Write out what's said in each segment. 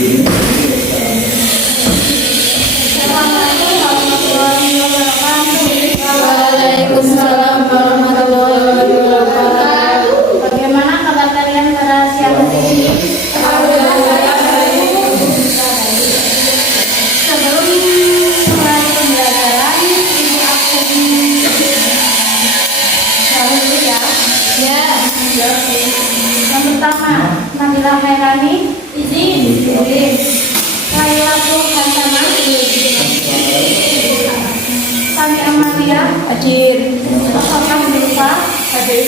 Waalaikumsalam warahmatullahi wabarakatuh. Bagaimana kabar kalian pada siang hari ini? Sebelum mulai pembelajaran, ibu absen dahulu ya. Ya. Yang pertama, Nabila Khairani, izin. Lailatul Hasanah, Sami Amalia, hadir. Sofyan Musa, hadir.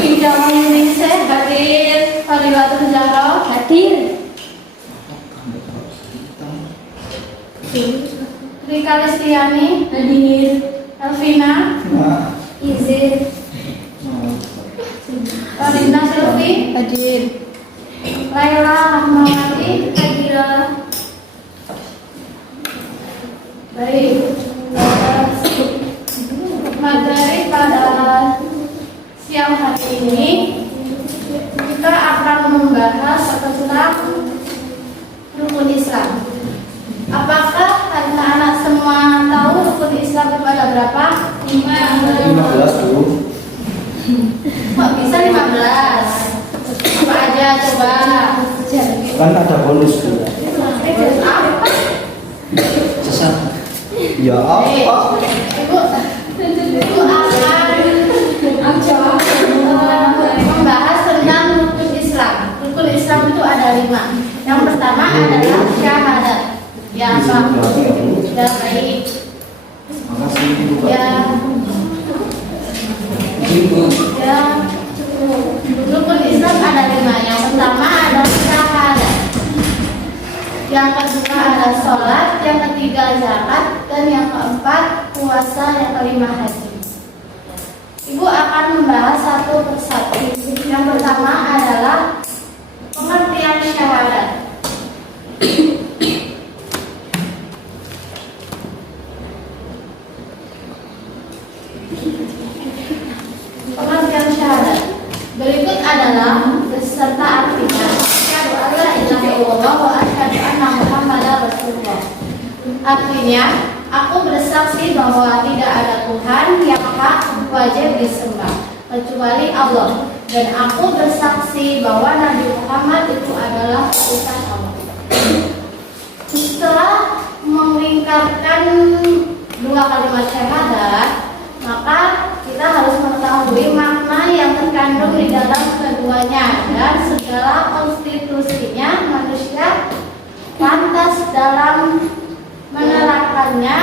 Ida Mayuningse, hadir. Fadilatul Zahra, hadir. Rika Lestiani, hadir. Elvina, izin. Farina Selvi, hadir. Laila Rahmawati, hadir. Baik, materi pada siang hari ini kita akan membahas tentang rukun Islam. Apakah anak-anak semua tahu rukun Islam itu ada berapa? 15 dulu. Kok bisa 15? Apa aja coba? Kan ada bonus juga. Apa? Sesat. Ya apa? Ibu akan membahas tentang rukun Islam. Rukun Islam itu ada 5. Yang pertama adalah syahadat. Ya, Pak. Ya, baik. Makasih Ibu. Ya. Ya. Rukun Islam ada 5. Yang pertama adalah syahadat. Yang kedua adalah sholat, yang ketiga zakat, dan yang keempat puasa, yang kelima haji. Ibu akan membahas satu persatu. Yang pertama adalah pengertian syahadat. Pengertian syahadat berikut adalah beserta artinya. Asyhadu an la ilaha illallah wa asyhadu anna Muhammadar Rasulullah. Artinya, aku bersaksi bahwa tidak ada Tuhan yang hak wajib disembah kecuali Allah, dan aku bersaksi bahwa Nabi Muhammad itu adalah utusan Allah. Setelah melingkarkan dua kalimat syahadat, maka kita harus mengetahui makna yang terkandung di dalam keduanya dan segala konstitusinya manusia pantas dalam menerapkannya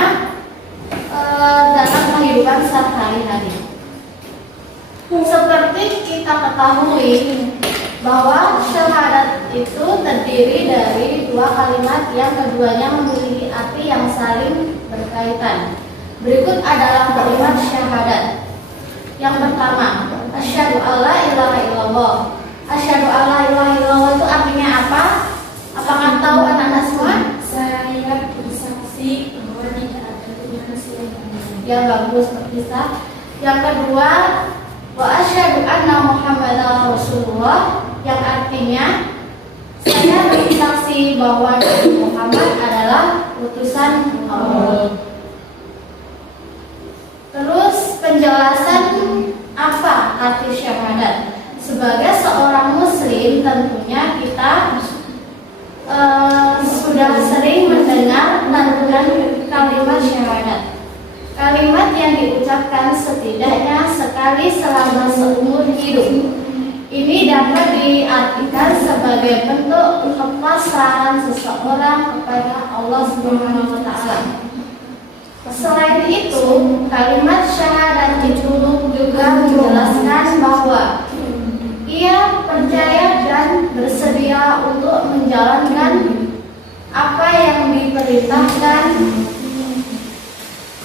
dalam kehidupan sehari-hari. Seperti kita ketahui bahwa syahadat itu terdiri dari dua kalimat yang keduanya memiliki arti yang saling berkaitan. Berikut adalah kalimat syahadat. Yang pertama, asyhadu alla ilaha illallah. Asyhadu alla ilaha illallah itu artinya apa? Apakah tahu anak-anak semua? Saya bersaksi bahwa tidak ada Tuhan selain Allah. Ya, bagus, bisa. Yang kedua, wa asyhadu anna Muhammadar Rasulullah, yang artinya saya bersaksi bahwa Nabi Muhammad adalah utusan Allah. Terus penjelasan apa arti syahadat? Sebagai seorang muslim tentunya kita sudah sering mendengar lantunan kalimat syahadat. Kalimat yang diucapkan setidaknya sekali selama seumur hidup. Ini dapat diartikan sebagai bentuk kepasrahan seseorang kepada Allah Subhanahu wa Ta'ala. Selain itu, kalimat syahadat itu juga menjelaskan bahwa ia percaya dan bersedia untuk menjalankan apa yang diperintahkan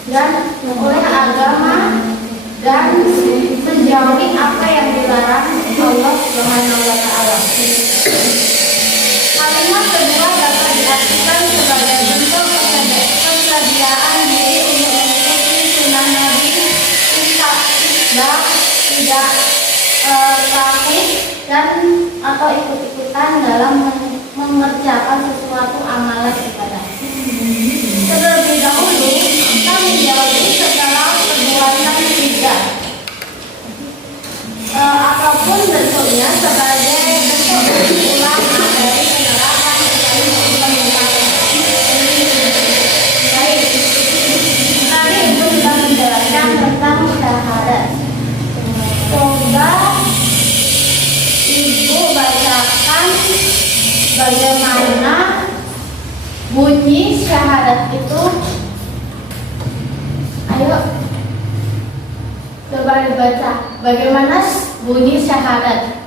dan oleh agama dan menjauhi apa yang dilarang Allah Subhanahu wa Ta'ala. Kalimat kedua dapat diartikan sebagai bentuk kesediaan diri untuk mengikuti sunnah Nabi, tidak takut dan atau ikut-ikutan dalam mengerjakan sesuatu amalan ibadah. Terlebih dahulu kita menjauhi segala perbuatan tidak ataupun bentuknya sebagai bentuk ulang dari penerapan baik. Tadi itu sudah menjelaskan tentang syahadat. Coba Ibu bacakan bagaimana bunyi syahadat itu. Ayo, coba dibaca. Bagaimana bunyi syahadat?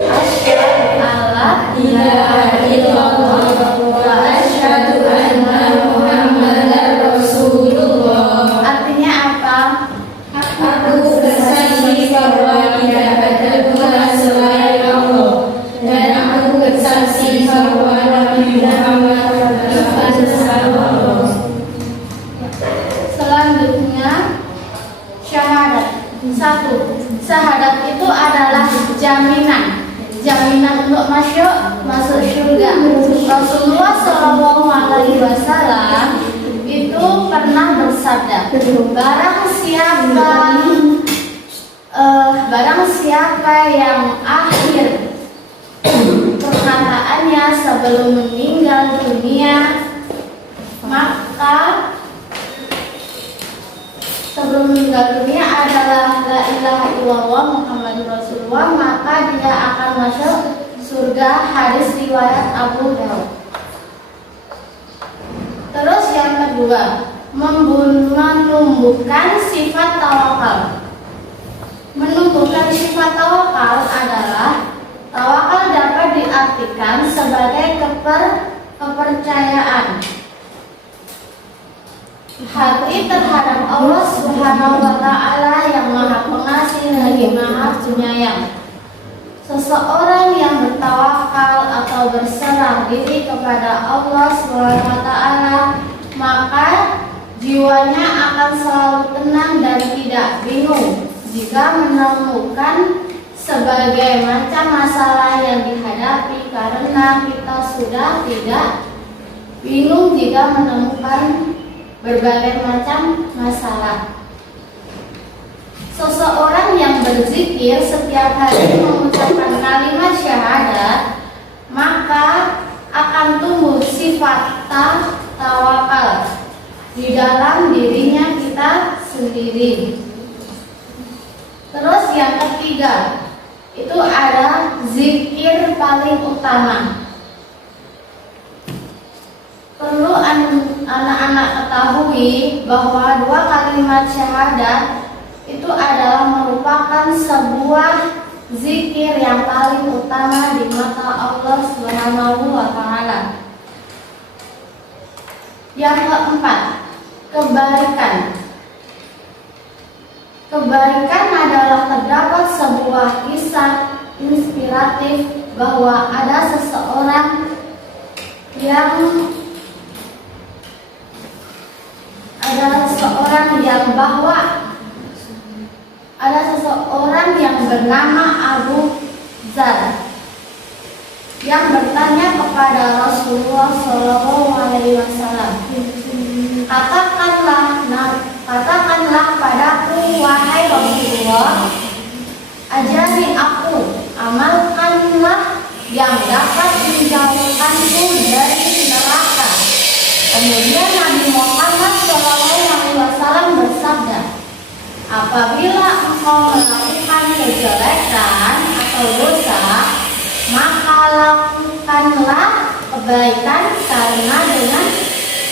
Asyhadu alla ilaha illallah wa asyhadu anna Muhammadar Rasulullah. Artinya apa? Aku bersaksi bahwa tidak ada Tuhan selain Allah, dan aku bersaksi bahwa Nabi Muhammad adalah utusan Allah. Selanjutnya syahadat. 1. Syahadat itu adalah jaminan untuk masuk surga. Rasulullah SAW itu pernah bersabda, barang siapa yang akhir perkataannya sebelum meninggal dunia, maka sebelum meninggal dunia adalah la ilaha illallah Muhammadur Rasulullah, maka dia akan masuk surga. Hadis riwayat Abu Daud. Terus yang kedua, menumbuhkan sifat tawakal. Menumbuhkan sifat tawakal adalah tawakal dapat diartikan sebagai kepercayaan hati terhadap Allah Subhanahu wa Ta'ala yang Maha Pengasih lagi Maha Penyayang. Seseorang yang bertawakal atau berserah diri kepada Allah Subhanahu wa Ta'ala, maka jiwanya akan selalu tenang dan tidak bingung jika menemukan sebagai macam masalah yang dihadapi, karena kita sudah tidak bingung jika menemukan berbagai macam masalah. Seseorang yang berzikir setiap hari mengucapkan kalimat syahadat, maka akan tumbuh sifat tawakal di dalam dirinya kita sendiri. Terus yang ketiga, itu ada zikir paling utama. Perlu anak-anak ketahui bahwa dua kalimat syahadat itu adalah merupakan sebuah zikir yang paling utama di mata Allah Subhanahu wa Ta'ala. Yang keempat, kebaikan. Kebaikan adalah terdapat sebuah kisah inspiratif bahwa ada seseorang yang bernama Abu Dzar yang bertanya kepada Rasulullah SAW, katakanlah padaku wahai Rasulullah, ajari aku, amalkanlah yang dapat menjauhkanku dari neraka. Kemudian Nabi Muhammad SAW bersabda, apabila engkau melakukan kejelekan atau dosa, maka lakukanlah kebaikan, karena dengan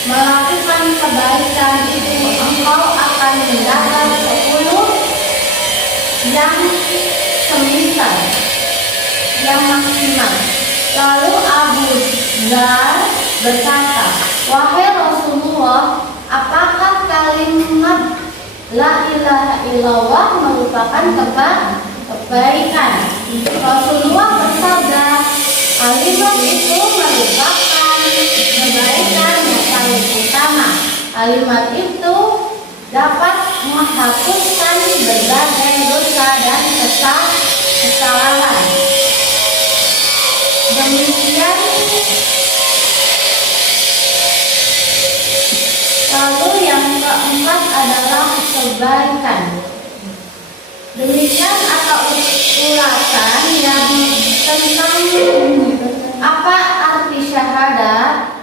melakukan kebaikan itu engkau akan mendapat 10 yang semisal, yang maksimal. Lalu Abu Dzar berkata, wahai Rasulullah, apakah kalimat la ilaha illallah merupakan kebaikan? Rasulullah bersabda, kalimat itu merupakan kebaikan yang paling utama. Kalimat itu dapat menghapuskan berbagai dosa dan kesalahan. Lalu yang keempat adalah kebaikan. Demikian atau ulasan yang tentang apa arti syahadat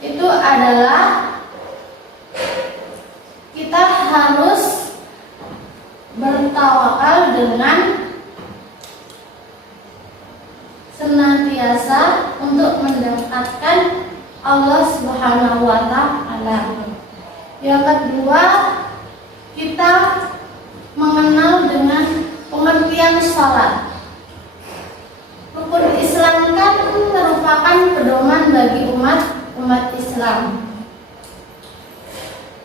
itu adalah kita harus bertawakal dengan senantiasa untuk mendekatkan Allah Subhanahu wa Ta'ala. Yang kedua, kita mengenal dengan pengertian salat. Rukun Islam kan merupakan pedoman bagi umat Islam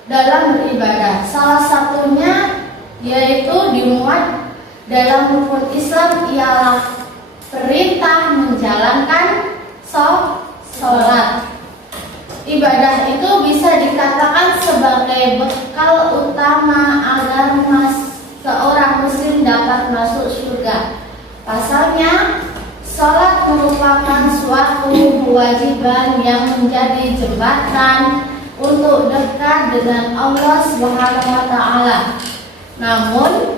dalam beribadah. Salah satunya yaitu dimuat dalam rukun Islam ialah perintah menjalankan sholat. Ibadah itu bisa dikatakan sebagai bekal utama agar seorang muslim dapat masuk surga. Pasalnya, sholat merupakan suatu kewajiban yang menjadi jembatan untuk dekat dengan Allah Subhanahu wa Ta'ala. Namun,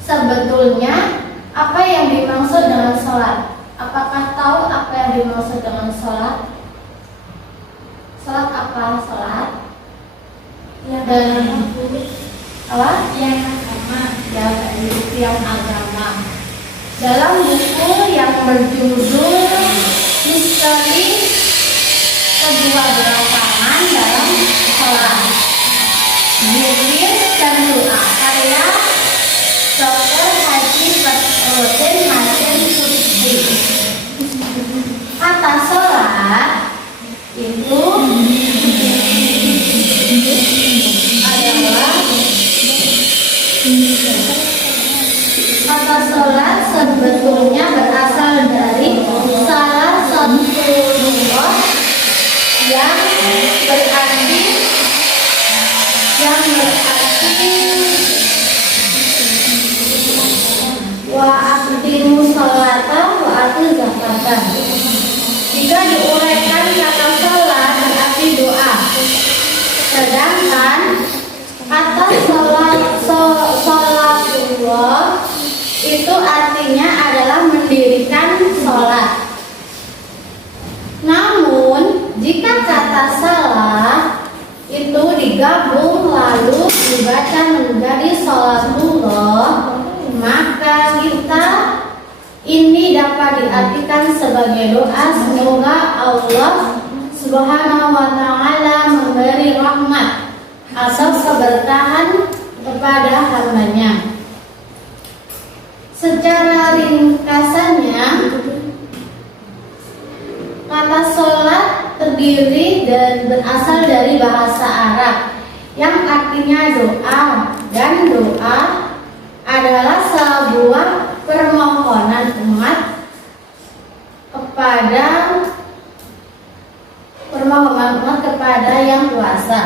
sebetulnya apa yang dimaksud dengan sholat? Apakah tahu apa yang dimaksud dengan sholat? Sholat apa? Sholat dan apa? Yang agama. Yang agama. Dalam buku yang berjudul Misteri Kedua Belakangan dalam Sholat, Zikir dan Doa, karya Dr. Haji Fatruddin Hasan Kudsi. Kata sholat itu adalah kata sholat sebetulnya berasal dari salah satu lugah yang berarti wa aqdimu sholata wa atu zakata. Jika diuraikan kata sholat berarti doa. Sedangkan kata sholatullah itu artinya adalah mendirikan sholat. Namun jika kata salah itu digabung lalu dibaca menjadi sholatullah, maka kita ini dapat diartikan sebagai doa semoga Allah Subhanahu wa Ta'ala memberi rahmat atau keberkahan kepada hambanya. Secara ringkasannya, kata sholat terdiri dan berasal dari bahasa Arab yang artinya doa, dan doa adalah sebuah permohonan umat kepada yang kuasa.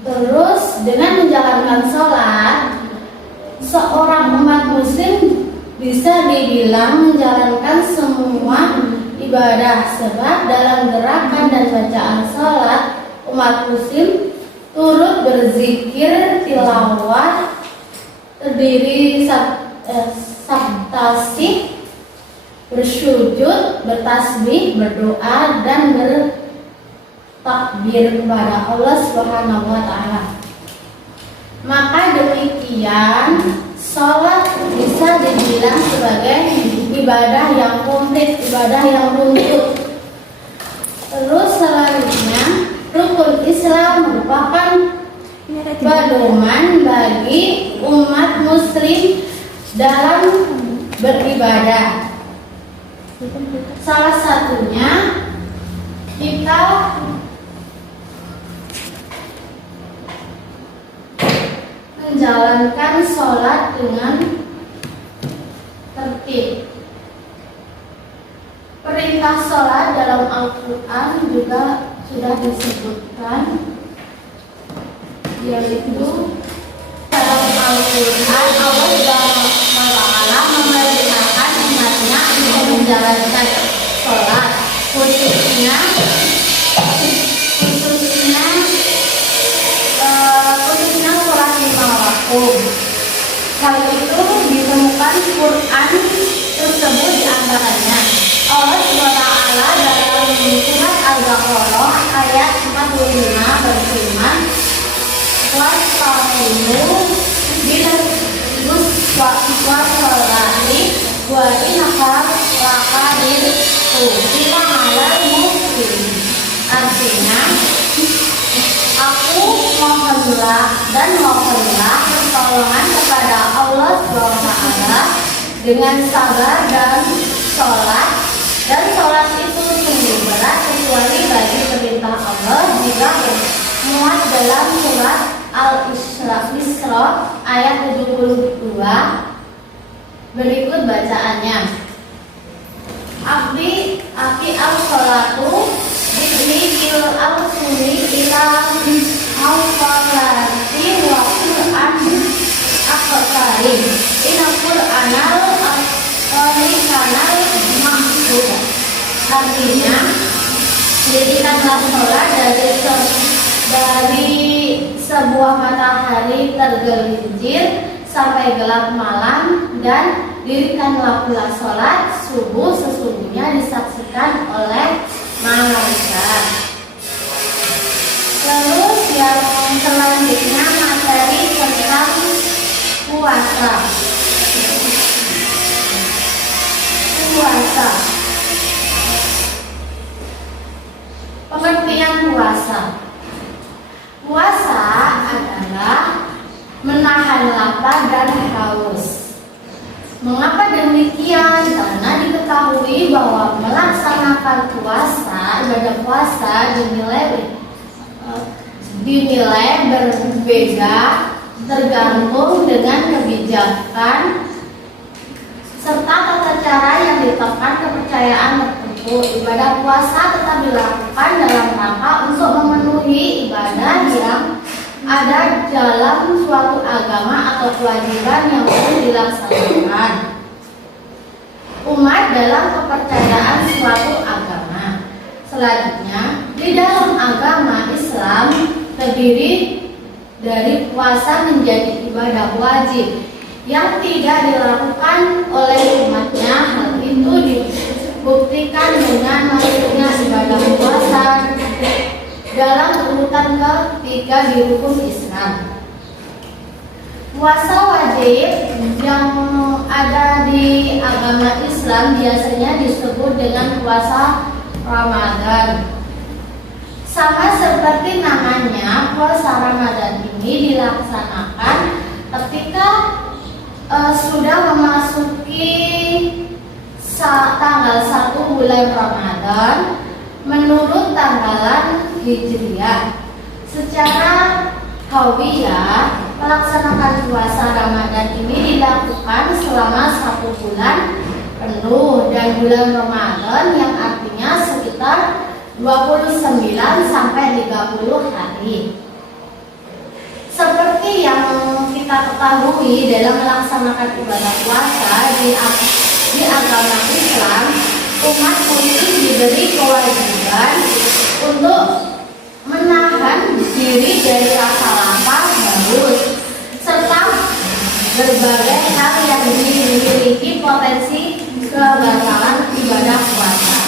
Terus dengan menjalankan sholat, seorang umat muslim bisa dibilang menjalankan semua ibadah, sebab dalam gerakan dan bacaan sholat umat muslim turut berzikir, tilawah, terdiri tasbih, bersujud, bertasbih, berdoa, dan bertakbir kepada Allah Subhanahu wa Ta'ala. Maka demikian, sholat bisa dibilang sebagai ibadah yang komplit, ibadah yang runtut. Terus selanjutnya, rukun Islam merupakan pedoman bagi umat muslim dalam beribadah. Salah satunya kita menjalankan sholat dengan tertib. Perintah sholat dalam Al-Quran juga sudah disebutkan, yaitu dalam Al-Quran Allah Subhanahu wa Ta'ala memerintahkan umatnya untuk menjalankan wa innaka laqadirtu bima alal muslim. Artinya, aku mohonlah pertolongan kepada Allah SWT dengan sabar dan sholat. Dan sholat itu sungguh berat kecuali bagi perintah Allah jika muat dalam surat Al-Isra ayat 72. Berikut bacaannya. Aki al-sholatu bil al-suni ila al-falati wa Qur'an akhari ina Qur'anal kanal mahfud. Artinya, dirikanlah sholat dari sebuah matahari tergelincir sampai gelap malam, dan dirikanlah pula sholat subuh sesungguhnya disaksikan oleh malaikat. Terus yang selanjutnya materi tentang puasa. Pengertian puasa. Puasa adalah menahan lapar dan haus. Mengapa demikian? Karena diketahui bahwa melaksanakan puasa, ibadah puasa dinilai berbeda tergantung dengan kebijakan serta tata cara yang ditetapkan kepercayaan tertentu. Ibadah puasa tetap dilakukan dalam rangka untuk memenuhi ibadah yang ada dalam suatu agama atau kewajiban yang perlu dilaksanakan umat dalam kepercayaan suatu agama. Selanjutnya, di dalam agama Islam terdiri dari puasa menjadi ibadah wajib yang tidak dilakukan oleh umatnya. Hal itu dibuktikan dengan masuknya ibadah puasa dalam urutan ketiga di rukun Islam. Puasa wajib yang ada di agama Islam biasanya disebut dengan puasa Ramadan. Sama seperti namanya, puasa Ramadan ini dilaksanakan ketika sudah memasuki tanggal 1 bulan Ramadan menurut tanggalan Hijriah. Secara hawiyah, melaksanakan puasa Ramadan ini dilakukan selama 1 bulan penuh, dan bulan Ramadan yang artinya sekitar 29 sampai 30 hari. Seperti yang kita ketahui dalam melaksanakan ibadah puasa di agama Islam, umat muslim diberi kewajiban untuk menahan diri dari rasa lapar, haus, serta berbagai hal yang memiliki potensi kebatalan ibadah puasa.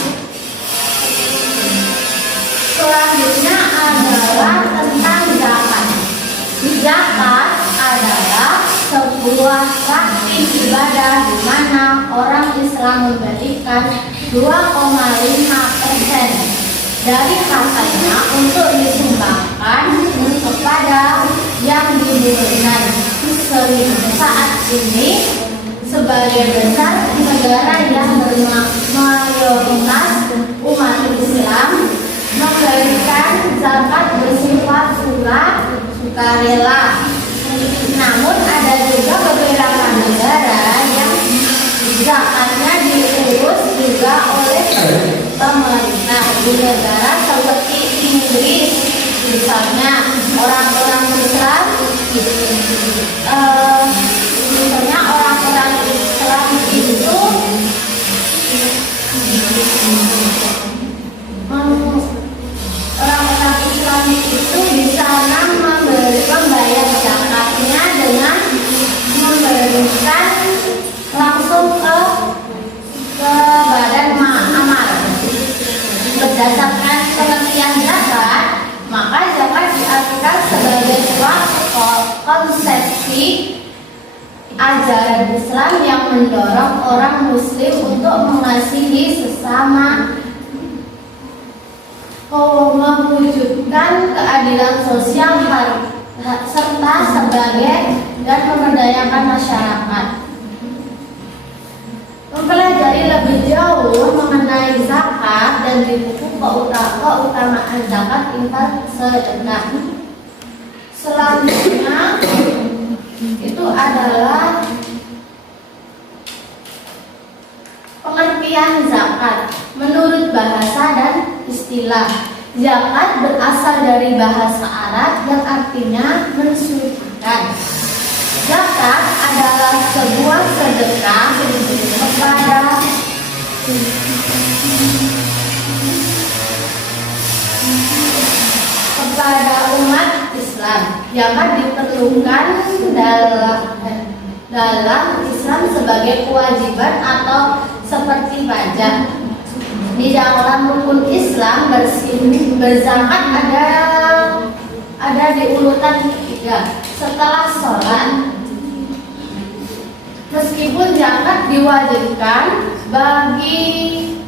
Selanjutnya adalah tentang zakat. Zakat adalah sebuah praktik ibadah di mana orang Islam memberikan 2,5% dari hartanya untuk disumbangkan kepada yang dibutuhkan. Saat ini sebagai besar negara yang bermayoritas umat Islam memberikan zakat bersifat sukarela. Namun ada juga beberapa negara yang zakatnya diurus juga oleh pemerintah. Di negara seperti Inggris misalnya, orang-orang Islam itu di sana membayar zakatnya dengan memberikan langsung ke badan amal. Berdasarkan pengertian zakat, maka zakat diartikan sebagai suatu konsepsi ajaran Islam yang mendorong orang muslim untuk mengasihi sesama, mewujudkan keadilan sosial serta sebagai dan memberdayakan masyarakat. Mempelajari lebih jauh mengenai zakat dan di buku keutamaan zakat, infak, sedekah. Selanjutnya itu adalah pengertian zakat. Menurut bahasa dan istilah, zakat berasal dari bahasa Arab yang artinya mensucikan. Zakat adalah sebuah sedekah kepada umat Islam. Zakat diperlukan dalam Islam sebagai kewajiban atau seperti pajak. Di dalam rukun Islam berzakat ada di urutan ketiga setelah sholat. Meskipun zakat diwajibkan bagi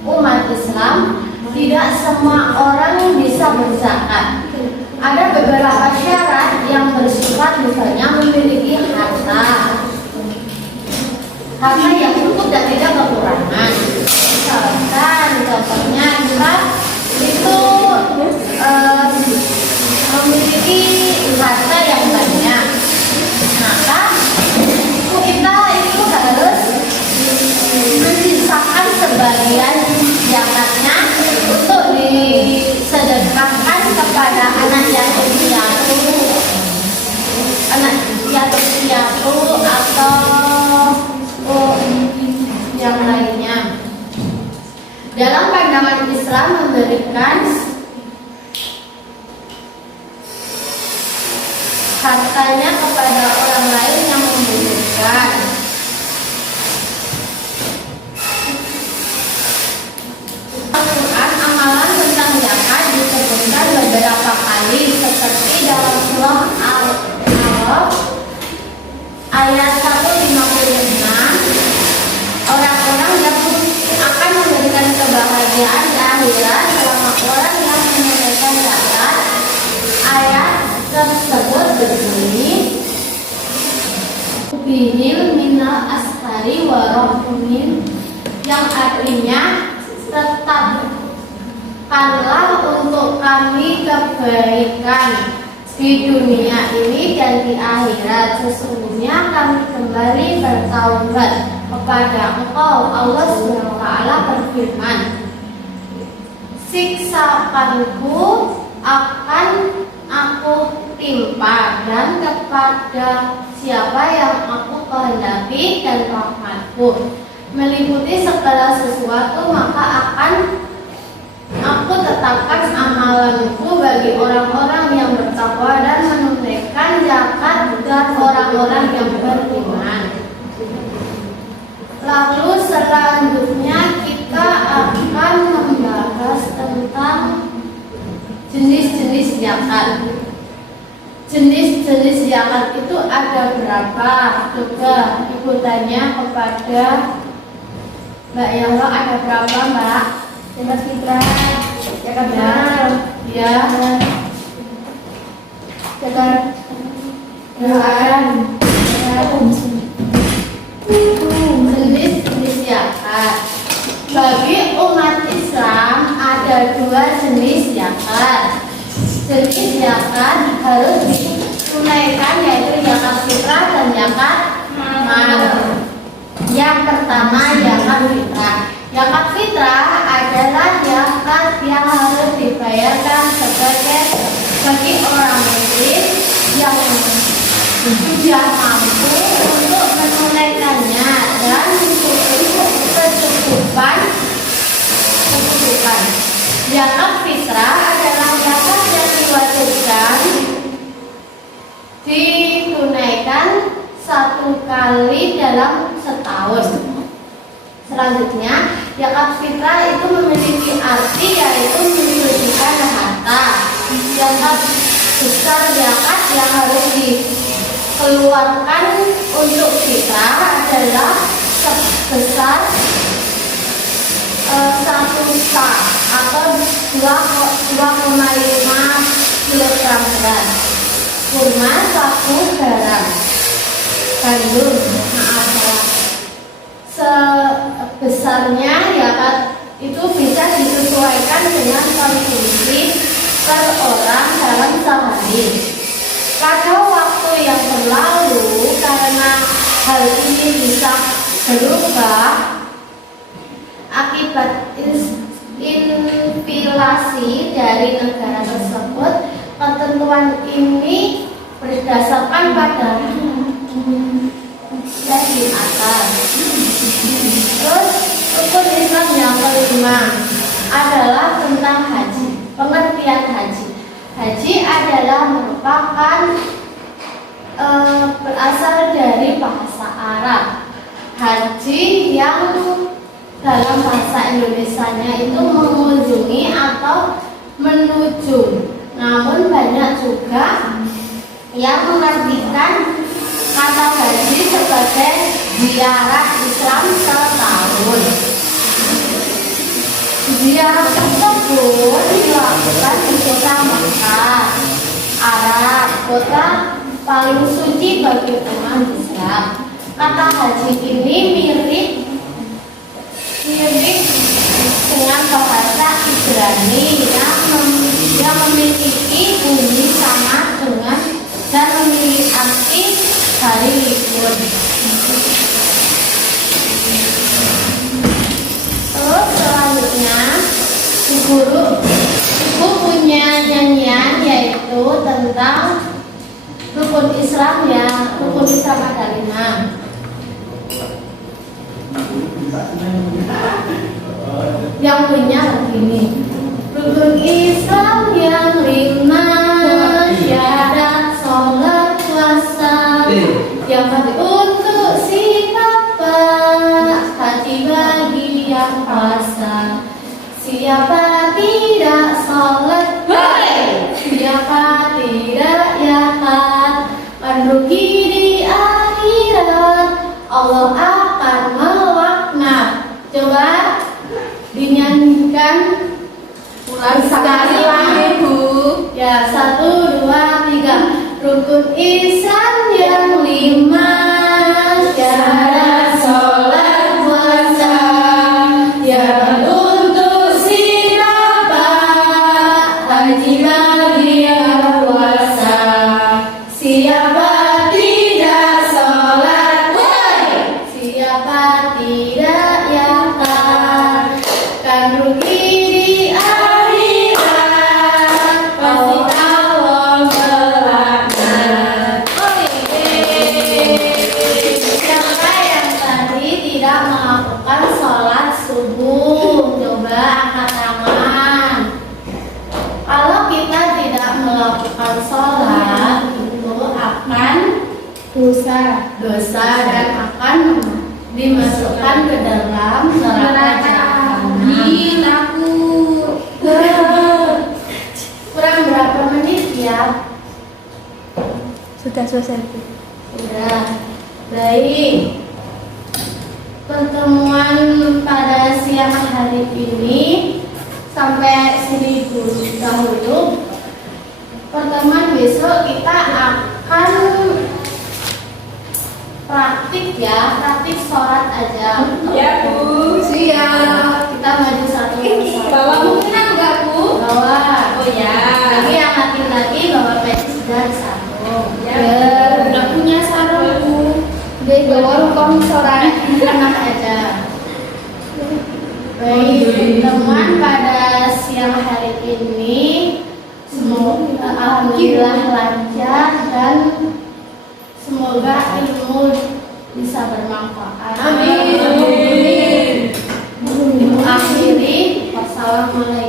umat Islam, tidak semua orang bisa berzakat. Ada beberapa syarat yang bersifat misalnya memiliki harta yang cukup dan tidak kekurangan. Misalkan contohnya kita itu memiliki harta yang banyak, maka kita itu harus menyisakan sebagian zakatnya untuk disedekahkan kepada anak yatim piatu atau yang lainnya. Dalam pandangan Islam memberikan hartanya kepada orang lain yang membutuhkan. Al-Quran amalan tentang zakat disebutkan beberapa kali seperti dalam surah Al-A'raf ayat 156. Orang-orang yang akan memberikan kebahagiaan di akhirat selama orang yang menunaikan zakat. Ayat tersebut berbunyi, bihil minal askari warohumin, yang artinya tetapkanlah untuk kami kebaikan di dunia ini dan di akhirat. Sesungguhnya kami kembali bertaubat kepada Engkau. Allah SWT berfirman, siksaanku akan aku timpa dan kepada siapa yang aku kehendaki, dan rahmatku meliputi segala sesuatu, maka akan aku tetapkan amalanku bagi orang-orang yang bertakwa dan menunaikan zakat dan orang-orang yang beriman. Lalu selanjutnya kita akan membahas tentang jenis-jenis zakat. Jenis-jenis zakat itu ada berapa? Coba Ibu tanya kepada Mbak Yahya, ada berapa Mbak? Zakat fitrah, zakat fitrah, ya, zakat jenis zakat. Bagi umat Islam ada dua jenis zakat. Jenis zakat harus ditunaikan, yaitu zakat fitrah dan zakat mal. Yang pertama zakat fitrah. Zakat fitrah adalah zakat yang harus dibayarkan bagi orang muslim yang sudah mampu untuk menunaikannya dan untuk kecukupan. Zakat fitrah adalah zakat yang diwajibkan ditunaikan satu kali dalam setahun. Selanjutnya, zakat fitrah itu memiliki arti yaitu mensucikan harta. Zakat besar zakat yang harus dikeluarkan untuk kita adalah sebesar 1 sa atau 2,5 kilogram beras. Kurma 1 garam. Gandum, maaf ya. Sebesarnya ya Pak, itu bisa disesuaikan dengan konsumsi per orang dalam sehari. Pada waktu yang berlalu, karena hal ini bisa berubah akibat inflasi dari negara tersebut, ketentuan ini berdasarkan pada di atas. Terus rukun Islam yang kelima adalah tentang haji. Pengertian haji. Haji adalah merupakan berasal dari bahasa Arab. Haji yang dalam bahasa Indonesianya itu mengunjungi atau menuju. Namun banyak juga yang mengartikan kata haji sebagai ziarah Islam setahun. Ziarah tersebut dilakukan di kota Makkah, Arab, kota paling suci bagi umat Islam. Kata haji ini mirip dengan bahasa Ibrani yang memiliki bunyi sama dengan dan memiliki arti hari libur. Terus selanjutnya ibu punya nyanyian yaitu tentang rukun Islam ada 5. Yang punya begini. Rukun Islam yang 5, syahadat, sholat, puasa. Yang hati untuk si bapak, hati bagi yang puasa. Siapa tidak sholat, siapa tidak yakat, merugi di akhirat, Allah akan melaknat. Coba dinyanyikan ulang sekali lagi Bu. Ya, 1, 2, 3. Rukun Islam yang 5, syahadat, sholat, puasa. Ya untuk si bapak, haji bagi yang puasa. Siapa tidak sholat, siapa tidak yakat, kan rugi di akhirat, pasti Allah melaknat. Siapa yang tadi tidak melakukan sholat subuh? Coba angkat tangan. Kalau kita tidak melakukan sholat, itu akan dosa dan akan dimasukkan ke dalam neraka jahanam. Takut. Kurang berapa menit ya? Sudah selesai. Sudah. Baik. Pertemuan pada siang hari ini sampai sini dahulu. Pertemuan besok kita akan praktik ya, praktik sholat aja. Ya Bu. Siap. Kita maju satu persatu. Bawa mukena enggak Bu? Bawa. Oh ya. Lagi yang laki-laki bawa peci sudah disambung. Ya. Udah punya sarung Bu. Jadi bawa rukun sholat enak aja. Baik, teman pada siang hari ini semoga alhamdulillah lancar dan semoga ilmu bisa bermanfaat. Amin. Akhiri, wassalamualaikum.